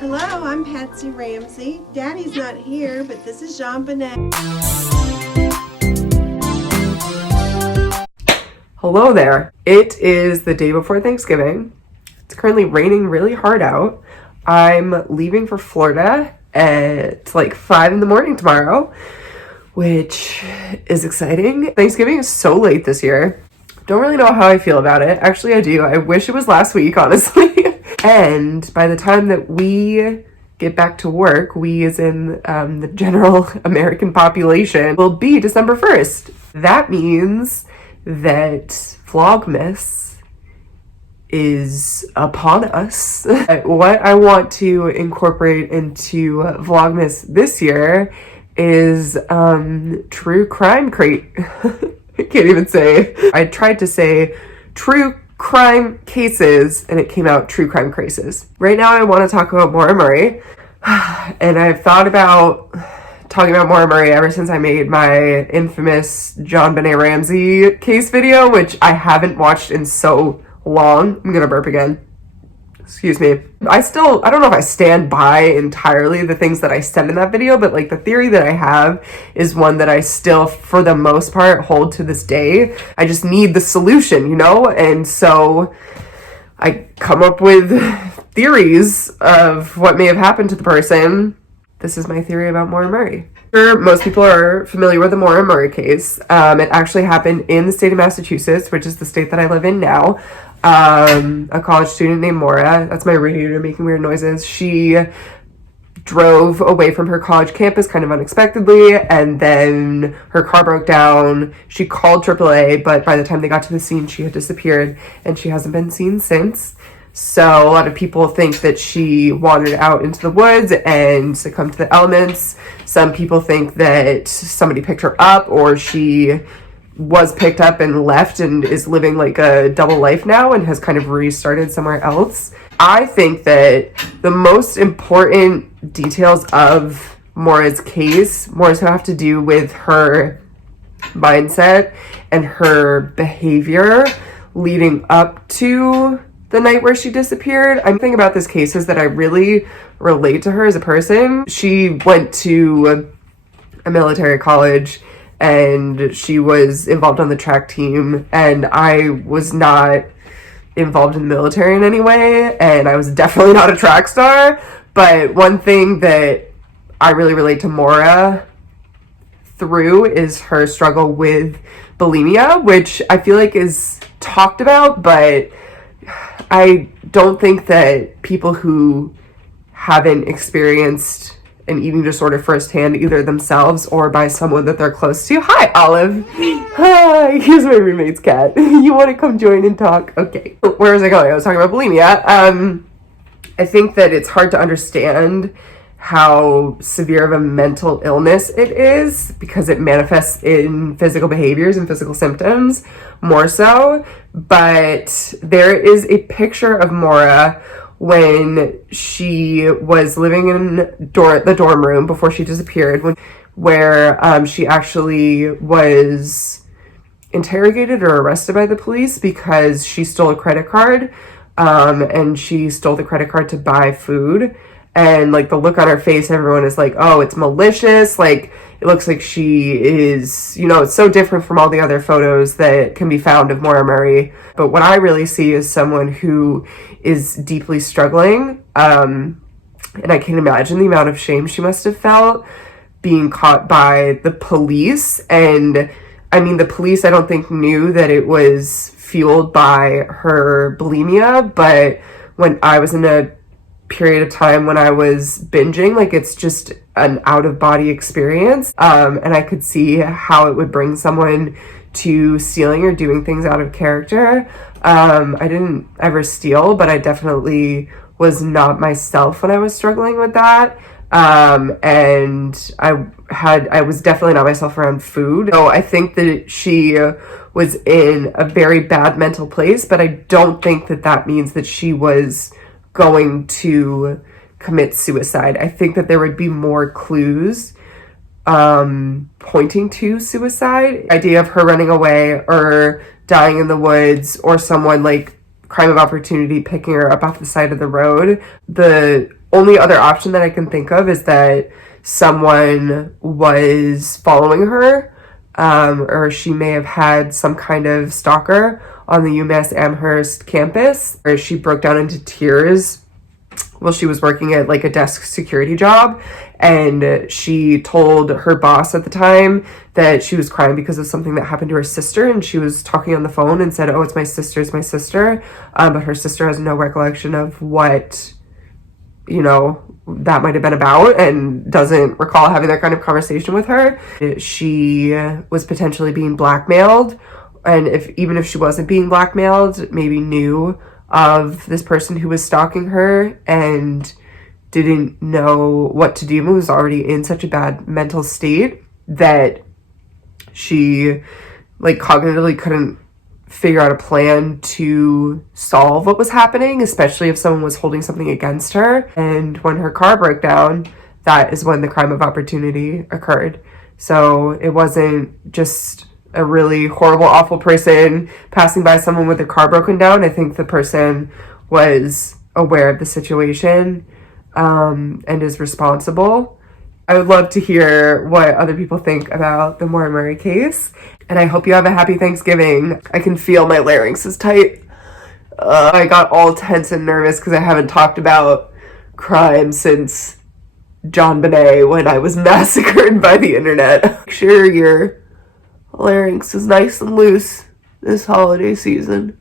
Hello, I'm Patsy Ramsey. Daddy's not here, but this is Jean Bonnet. Hello there. It is the day before Thanksgiving. It's currently raining really hard out. I'm leaving for Florida at like 5 in the morning tomorrow, which is exciting. Thanksgiving is so late this year. Don't really know how I feel about it. Actually, I do. I wish it was last week, honestly. And by the time that we get back to work, we as in the general American population, will be December 1st. That means that Vlogmas is upon us. What I want to incorporate into Vlogmas this year is true crime crate. I can't even say. I tried to say true crime cases and it came out true crime cases. Right now I want to talk about Maura Murray, and I've thought about talking about Maura Murray ever since I made my infamous John Benet Ramsey case video, which I haven't watched in so long. I'm gonna burp again. Excuse me. I don't know if I stand by entirely the things that I said in that video, but like the theory that I have is one that I still, for the most part, hold to this day. I just need the solution, you know? And so I come up with theories of what may have happened to the person. This is my theory about Maura Murray. Sure, most people are familiar with the Maura Murray case. It actually happened in the state of Massachusetts, which is the state that I live in now. A college student named Maura, that's my radiator making weird noises, she drove away from her college campus kind of unexpectedly, and then her car broke down. She called AAA, but by the time they got to the scene, she had disappeared, and she hasn't been seen since. So a lot of people think that she wandered out into the woods and succumbed to the elements. Some people think that somebody picked her up, or she was picked up and left and is living like a double life now and has kind of restarted somewhere else. I think that the most important details of Maura's case more so have to do with her mindset and her behavior leading up to the night where she disappeared. I'm thinking about this case is that I really relate to her as a person. She went to a military college and she was involved on the track team, and I was not involved in the military in any way, and I was definitely not a track star. But one thing that I really relate to Maura through is her struggle with bulimia, which I feel like is talked about, but I don't think that people who haven't experienced an eating disorder firsthand, either themselves or by someone that they're close to. Hi, Olive. Hi, here's my roommate's cat. You want to come join and talk? Okay. Where was I going? I was talking about bulimia. I think that it's hard to understand how severe of a mental illness it is because it manifests in physical behaviors and physical symptoms more so. But there is a picture of Maura when she was living in the dorm room before she disappeared, where she actually was interrogated or arrested by the police because she stole a credit card, and she stole the credit card to buy food. And like the look on her face, everyone is like, oh, it's malicious. Like it looks like she is, you know, it's so different from all the other photos that can be found of Maura Murray. But what I really see is someone who is deeply struggling. And I can imagine the amount of shame she must have felt being caught by the police. And I mean, the police, I don't think knew that it was fueled by her bulimia, but when I was in a period of time when I was binging, like it's just an out-of-body experience, and I could see how it would bring someone to stealing or doing things out of character. I didn't ever steal, but I definitely was not myself when I was struggling with that, and I was definitely not myself around food. So I think that she was in a very bad mental place, but I don't think that that means that she was going to commit suicide. I think that there would be more clues pointing to suicide. The idea of her running away or dying in the woods, or someone like crime of opportunity picking her up off the side of the road. The only other option that I can think of is that someone was following her, or she may have had some kind of stalker on the UMass Amherst campus, where she broke down into tears while she was working at like a desk security job, and she told her boss at the time that she was crying because of something that happened to her sister, and she was talking on the phone and said, "Oh, it's my sister, it's my sister," but her sister has no recollection of what, you know, that might have been about, and doesn't recall having that kind of conversation with her. She was potentially being blackmailed, and even if she wasn't being blackmailed, maybe knew of this person who was stalking her and didn't know what to do, and was already in such a bad mental state that she like cognitively couldn't figure out a plan to solve what was happening, especially if someone was holding something against her. And when her car broke down, that is when the crime of opportunity occurred. So it wasn't just a really horrible, awful person passing by someone with their car broken down. I think the person was aware of the situation, and is responsible. I would love to hear what other people think about the Maura Murray case. And I hope you have a happy Thanksgiving. I can feel my larynx is tight. I got all tense and nervous because I haven't talked about crime since John Bonet when I was massacred by the internet. Make sure your larynx is nice and loose this holiday season.